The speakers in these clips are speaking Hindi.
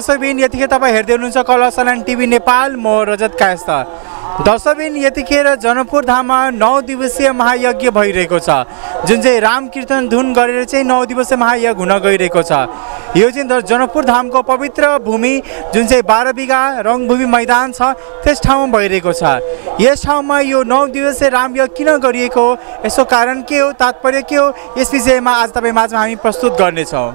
दर्शकबिन यतिखेर तपाईँ हेर्दै हुनुहुन्छ कलरसलन टिभी नेपाल। म रजत कायस्थ। दर्शकबिन यतिखेर जनकपुर धाममा 9 दिवसीय महायज्ञ भइरहेको छ, जुन चाहिँ राम कीर्तन धुन गरेर चाहिँ 9 दिवसीय महायज्ञ हुन गइरहेको छ। यो चाहिँ जनकपुर धामको पवित्र भूमि जुन चाहिँ 12 बिघा रङभूमि मैदान छ त्यस ठाउँमा भइरहेको छ। यस ठाउँमा यो 9 दिवसीय रामयज्ञ किन गरिएको हो, यसको कारण के हो, तात्पर्य के हो, यस विषयमा आज तपाईँ माझमा हामी प्रस्तुत गर्नेछौँ।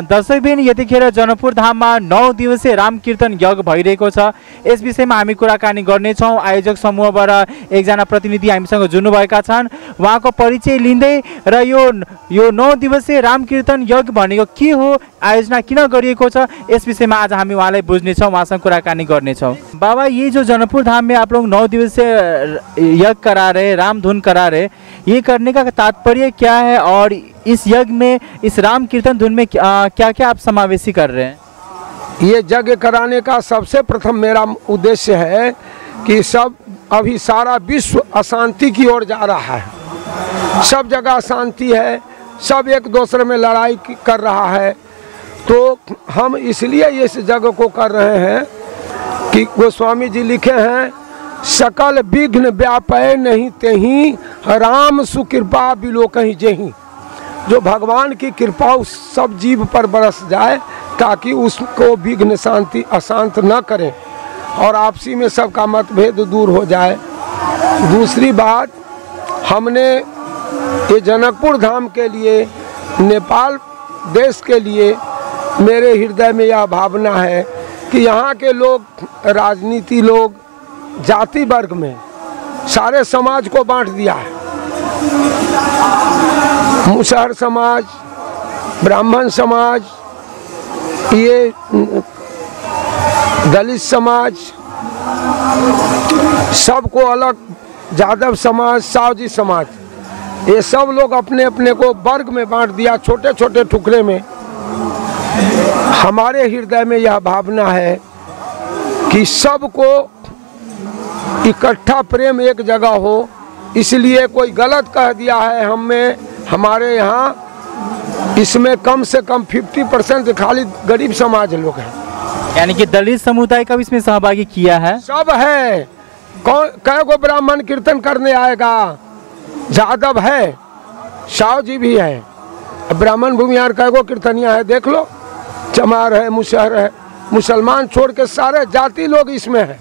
दर्शकबिन यतिखेर जनकपुर धाममा 9 दिवसीय राम कीर्तन यज्ञ भइरहेको छ। यस विषयमा हामी कुराकानी गर्नेछौँ। आयोजक समूहबाट एकजना प्रतिनिधि हामीसँग जुड्नुभएका छन्। उहाँको परिचय लिँदै र यो 9 दिवसीय राम कीर्तन यज्ञ भनेको के हो, आयोजना किन गरिएको छ, इस विषय में आज हम वहाँ बुझनेछौँ, वहाँसँग कुराकानी गर्नेछौँ। बाबा, ये जो जनकपुर धाम में आप लोग 9 दिवसीय यज्ञ करा रहे, राम धुन करा रहे, ये करने का तात्पर्य क्या है और इस यज्ञ में, इस राम कीर्तन धुन में क्या क्या आप समावेशी कर रहे हैं? ये यज्ञ कराने का सबसे प्रथम मेरा उद्देश्य है कि अभी सारा विश्व अशांति की ओर जा रहा है। सब जगह अशांति है, सब एक दूसरे में लड़ाई कर रहा है। तो हम इसलिए इस यज्ञ को कर रहे हैं कि गोस्वामी जी लिखे हैं, सकल विघ्न व्यापय नहीं तेहि, राम सुकृपा बिलो कहीं जेहि। जो भगवान की कृपा उस सब जीव पर बरस जाए ताकि उसको विघ्न शांति अशांत न करें और आपसी में सबका मतभेद दूर हो जाए। दूसरी बात, हमने ये जनकपुर धाम के लिए, नेपाल देश के लिए मेरे हृदय में यह भावना है कि यहाँ के लोग, राजनीति लोग, जाति वर्ग में सारे समाज को बांट दिया है। मुसहर समाज, ब्राह्मण समाज, ये दलित समाज, सबको अलग, यादव समाज, सावजी समाज, ये सब लोग अपने अपने को वर्ग में बांट दिया, छोटे छोटे टुकड़े में। हमारे हृदय में यह भावना है कि सबको इकट्ठा प्रेम एक जगह हो। इसलिए कोई गलत कह दिया है हमारे यहाँ, इसमें कम से कम 50% खाली गरीब समाज लोग हैं। यानी कि दलित समुदाय का भी इसमें सहभागी किया है? सब है। कौन कै को ब्राह्मण कीर्तन करने आएगा? यादव है, साव जी भी है, ब्राह्मण भूमिहार कैगो कीर्तनिया है, देख लो, चमार है, मुसहर है, मुसलमान छोड़ के सारे जाति लोग इसमें है।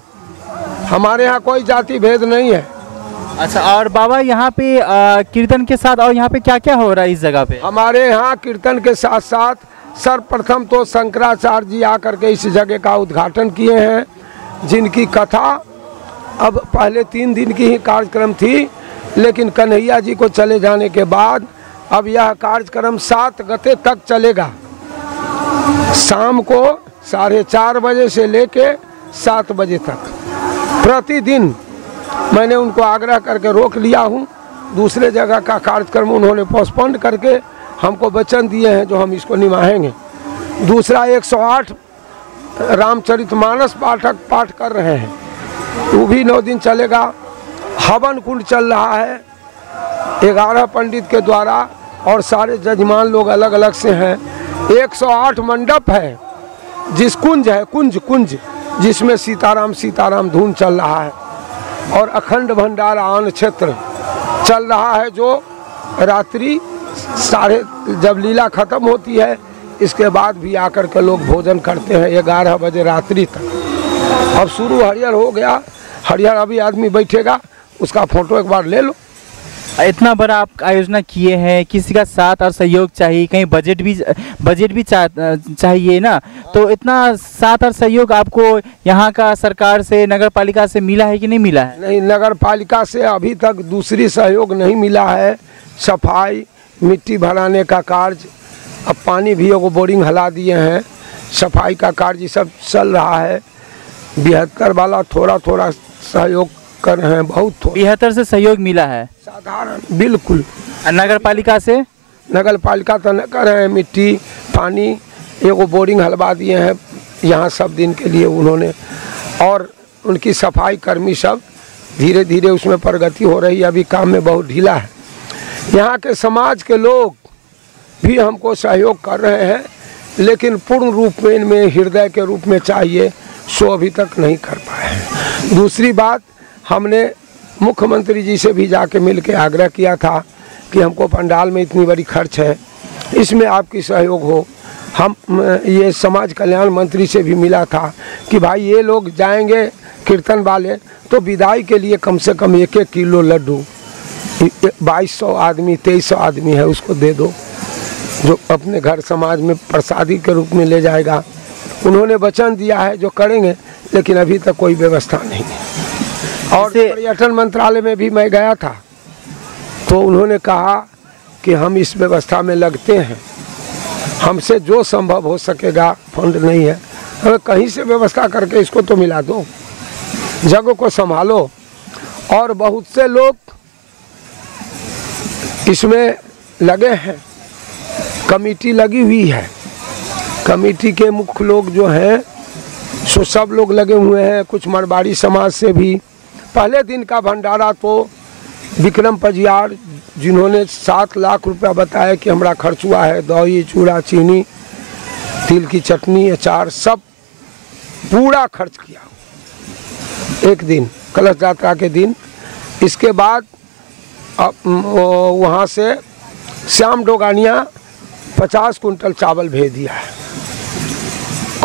हमारे यहाँ कोई जाति भेद नहीं है। अच्छा, और बाबा यहाँ पे कीर्तन के साथ और यहाँ पे क्या क्या हो रहा है इस जगह पे? हमारे यहाँ कीर्तन के साथ साथ सर्वप्रथम तो शंकराचार्य जी आकर के इस जगह का उद्घाटन किए हैं, जिनकी कथा अब पहले 3 दिन की ही कार्यक्रम थी, लेकिन कन्हैया जी को चले जाने के बाद अब यह कार्यक्रम 7 गते तक चलेगा। शाम को 4:30 बजे से लेके 7 बजे तक प्रतिदिन। मैंने उनको आग्रह करके रोक लिया हूँ, दूसरे जगह का कार्यक्रम उन्होंने पोस्टपोन करके हमको वचन दिए हैं जो हम इसको निभाएंगे। दूसरा 108 रामचरितमानस पाठ कर रहे हैं, वो भी 9 दिन चलेगा। हवन कुंड चल रहा है 11 पंडित के द्वारा और सारे जजमान लोग अलग अलग से हैं। 108 मंडप है, जिस कुंज है कुंज जिसमें सीताराम सीताराम धुन चल रहा है, और अखंड भंडारा अन्न क्षेत्र चल रहा है, जो रात्रि जब लीला खत्म होती है इसके बाद भी आकर के लोग भोजन करते हैं 11 बजे रात्रि तक। अब शुरू हरियर हो गया, हरियर अभी आदमी बैठेगा, उसका फोटो एक बार ले लो। इतना बड़ा आप आयोजना किए हैं, किसी का साथ और सहयोग चाहिए, कहीं बजट भी चाहिए ना, तो इतना साथ और सहयोग आपको यहाँ का सरकार से, नगर पालिका से मिला है कि नहीं मिला है? नहीं, नगर पालिका से अभी तक दूसरी सहयोग नहीं मिला है। सफाई, मिट्टी भराने का कार्य, अब पानी भी एगो बोरिंग हला दिए हैं, सफाई का कार्य सब चल रहा है। 72 वाला थोड़ा थोड़ा सहयोग कर रहे हैं, बहुत थोड़ा। 72 से सहयोग मिला है साधारण, बिल्कुल। नगर पालिका से? नगर पालिका तो न कर रहे हैं, मिट्टी पानी एगो बोरिंग हलवा दिए हैं यहाँ सब दिन के लिए उन्होंने, और उनकी सफाई कर्मी सब धीरे धीरे उसमें प्रगति हो रही है। अभी काम में बहुत ढीला है। यहाँ के समाज के लोग भी हमको सहयोग कर रहे हैं, लेकिन पूर्ण रूप में इनमें हृदय के रूप में चाहिए, सो अभी तक नहीं कर पाए हैं। दूसरी बात, हमने मुख्यमंत्री जी से भी जाके मिल के आग्रह किया था कि हमको पंडाल में इतनी बड़ी खर्च है, इसमें आपकी सहयोग हो। हम ये समाज कल्याण मंत्री से भी मिला था कि भाई ये लोग जाएंगे कीर्तन वाले, तो विदाई के लिए कम से कम 1-1 किलो लड्डू 2200 आदमी 2300 आदमी है उसको दे दो, जो अपने घर समाज में प्रसादी के रूप में ले जाएगा। उन्होंने वचन दिया है जो करेंगे, लेकिन अभी तक कोई व्यवस्था नहीं है। और पर्यटन मंत्रालय में भी मैं गया था, तो उन्होंने कहा कि हम इस व्यवस्था में लगते हैं, हमसे जो संभव हो सकेगा, फंड नहीं है, हमें कहीं से व्यवस्था करके इसको तो मिला दो, जगह को संभालो। और बहुत से लोग इसमें लगे हैं, कमेटी लगी हुई है, कमेटी के मुख्य लोग जो हैं सो सब लोग लगे हुए हैं, कुछ मरवाड़ी समाज से भी। पहले दिन का भंडारा तो विक्रम पजियार, जिन्होंने 7 लाख रुपया बताया कि हमारा खर्च हुआ है, दही चूड़ा चीनी तिल की चटनी अचार सब पूरा खर्च किया एक दिन कलश यात्रा के दिन। इसके बाद वहाँ से श्याम डोगानिया 50 कुंटल चावल भेज दिया है,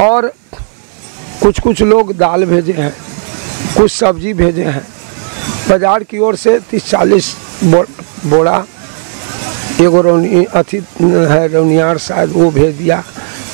और कुछ लोग दाल भेजे हैं, कुछ सब्जी भेजे हैं। बाजार की ओर से 30-40 बोरा, एगो रौनियार शायद वो भेज दिया।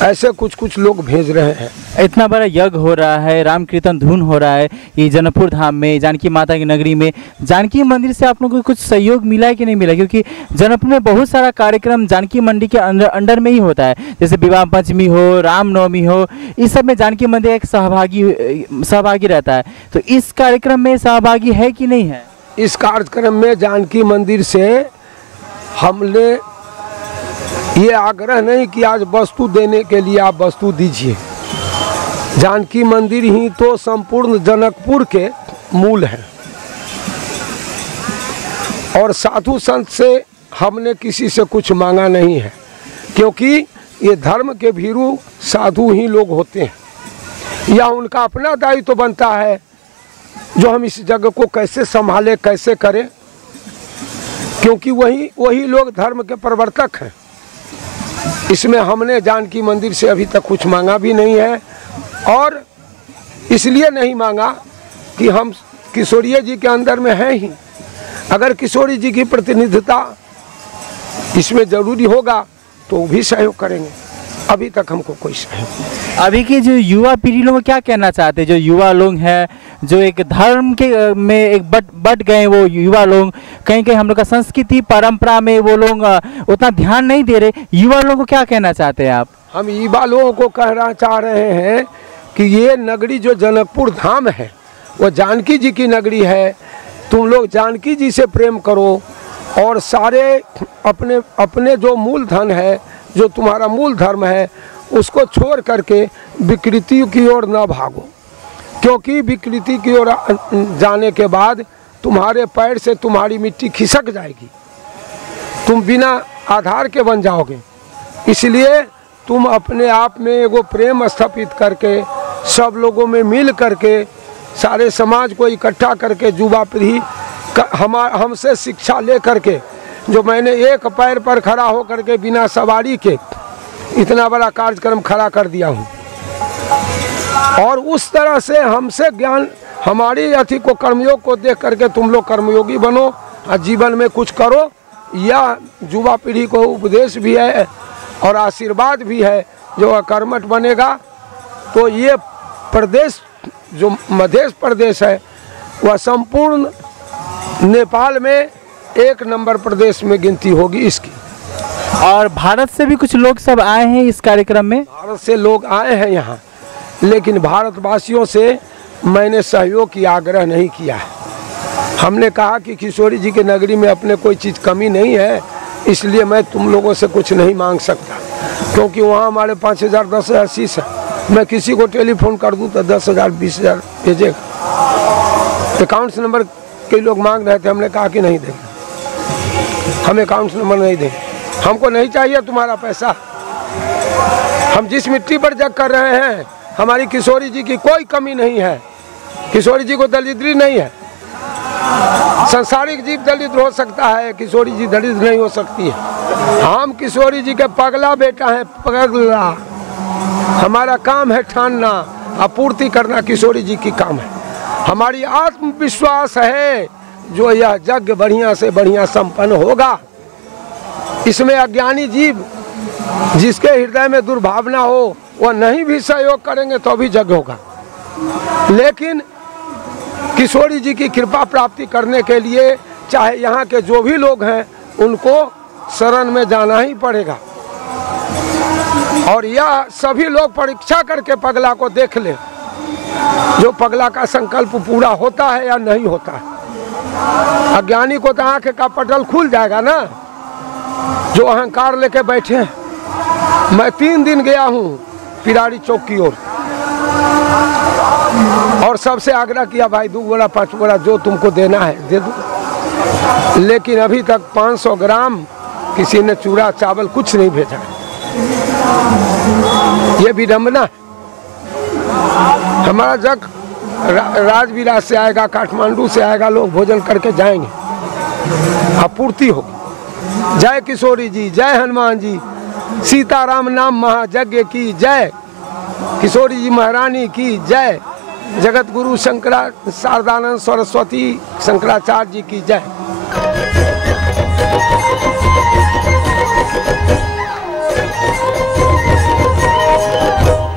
ऐसे कुछ लोग भेज रहे हैं। इतना बड़ा यज्ञ हो रहा है, राम कीर्तन धुन हो रहा है ये जनकपुर धाम में, जानकी माता की नगरी में। जानकी मंदिर से आप लोगों को कुछ सहयोग मिला है कि नहीं मिला? क्योंकि जनकपुर में बहुत सारा कार्यक्रम जानकी मंडी के अंडर में ही होता है, जैसे विवाह पंचमी हो, रामनवमी हो, इस सब में जानकी मंदिर एक सहभागी रहता है। तो इस कार्यक्रम में सहभागी है कि नहीं है? इस कार्यक्रम में जानकी मंदिर से हमने ये आग्रह नहीं कि आज वस्तु देने के लिए आप वस्तु दीजिए। जानकी मंदिर ही तो संपूर्ण जनकपुर के मूल है, और साधु संत से हमने किसी से कुछ मांगा नहीं है, क्योंकि ये धर्म के भीरू साधु ही लोग होते हैं। या उनका अपना दायित्व तो बनता है जो हम इस जगह को कैसे संभालें, कैसे करें। क्योंकि वही लोग धर्म के प्रवर्तक हैं। इसमें हमने जानकी मंदिर से अभी तक कुछ मांगा भी नहीं है, और इसलिए नहीं मांगा कि हम किशोरी जी के अंदर में हैं ही। अगर किशोरी जी की प्रतिनिधिता इसमें जरूरी होगा तो वो भी सहयोग करेंगे। अभी तक हमको कोई सहयोग। अभी की जो युवा पीढ़ी लोग क्या कहना चाहते हैं? जो युवा लोग हैं, जो एक धर्म के में एक बट गए वो युवा लोग, कहीं कहीं हम लोग का संस्कृति परंपरा में वो लोग उतना ध्यान नहीं दे रहे। युवा लोगों को क्या कहना चाहते हैं आप? हम युवा लोगों को कहना चाह रहे हैं कि ये नगरी जो जनकपुर धाम है वो जानकी जी की नगरी है। तुम लोग जानकी जी से प्रेम करो और सारे अपने अपने जो मूल धन है, जो तुम्हारा मूल धर्म है, उसको छोड़ करके विकृति की ओर न भागो। क्योंकि विकृति की ओर जाने के बाद तुम्हारे पैर से तुम्हारी मिट्टी खिसक जाएगी, तुम बिना आधार के बन जाओगे। इसलिए तुम अपने आप में एगो प्रेम स्थापित करके सब लोगों में मिल करके सारे समाज को इकट्ठा करके युवा पीढ़ी हमसे शिक्षा ले करके, जो मैंने एक पैर पर खड़ा हो करके बिना सवारी के इतना बड़ा कार्यक्रम खड़ा कर दिया हूँ, और उस तरह से हमसे ज्ञान हमारी अति को कर्मयोग को देख करके तुम लोग कर्मयोगी बनो और जीवन में कुछ करो। या युवा पीढ़ी को उपदेश भी है और आशीर्वाद भी है। जो कर्मठ बनेगा तो ये प्रदेश जो मध्य प्रदेश है वह संपूर्ण नेपाल में एक नंबर प्रदेश में गिनती होगी इसकी। और भारत से भी कुछ लोग सब आए हैं इस कार्यक्रम में। भारत से लोग आए हैं यहाँ, लेकिन भारतवासियों से मैंने सहयोग की आग्रह नहीं किया है। हमने कहा कि किशोरी जी की नगरी में अपने कोई चीज़ कमी नहीं है, इसलिए मैं तुम लोगों से कुछ नहीं मांग सकता, क्योंकि वहाँ हमारे 5,000 10,000 शीश है। मैं किसी को टेलीफोन कर दूँ तो 10,000 20,000 भेजेगा। अकाउंट्स नंबर कई लोग मांग रहे थे, हमने कहा कि नहीं देंगे, हम अकाउंट्स नंबर नहीं देंगे, हमको नहीं चाहिए तुम्हारा पैसा। हम जिस मिट्टी पर जग कर रहे हैं, हमारी किशोरी जी की कोई कमी नहीं है। किशोरी जी को दरिद्री नहीं है। संसारिक जीव दलित हो सकता है, किशोरी जी दलित नहीं हो सकती है। हम किशोरी जी के पगला बेटा हैं, पगला। हमारा काम है ठानना, आपूर्ति करना किशोरी जी की काम है। हमारी आत्मविश्वास है जो यह यज्ञ बढ़िया से बढ़िया संपन्न होगा। इसमें अज्ञानी जीव जिसके हृदय में दुर्भावना हो वह नहीं भी सहयोग करेंगे तो भी यज्ञ होगा। लेकिन किशोरी जी की कृपा प्राप्ति करने के लिए चाहे यहाँ के जो भी लोग हैं उनको शरण में जाना ही पड़ेगा। और यह सभी लोग परीक्षा करके पगला को देख ले, जो पगला का संकल्प पूरा होता है या नहीं होता है। अज्ञानी को तो आंख का पटल खुल जाएगा ना, जो अहंकार लेके बैठे हैं। मैं 3 दिन गया हूँ पिराड़ी चौक की ओर, और सबसे आग्रह किया भाई 2 बोरा 5 बोरा जो तुमको देना है दे दो, लेकिन अभी तक 500 ग्राम किसी ने चूड़ा चावल कुछ नहीं भेजा। ये विडम्बना है। हमारा जग राजविलास से आएगा, काठमांडू से आएगा, लोग भोजन करके जाएंगे, आपूर्ति होगी। जय किशोरी जी, जय हनुमान जी, सीताराम नाम महायज्ञ की जय, किशोरी जी महारानी की जय, जगत गुरु शंकरा शारदानंद सरस्वती शंकराचार्य जी की जय।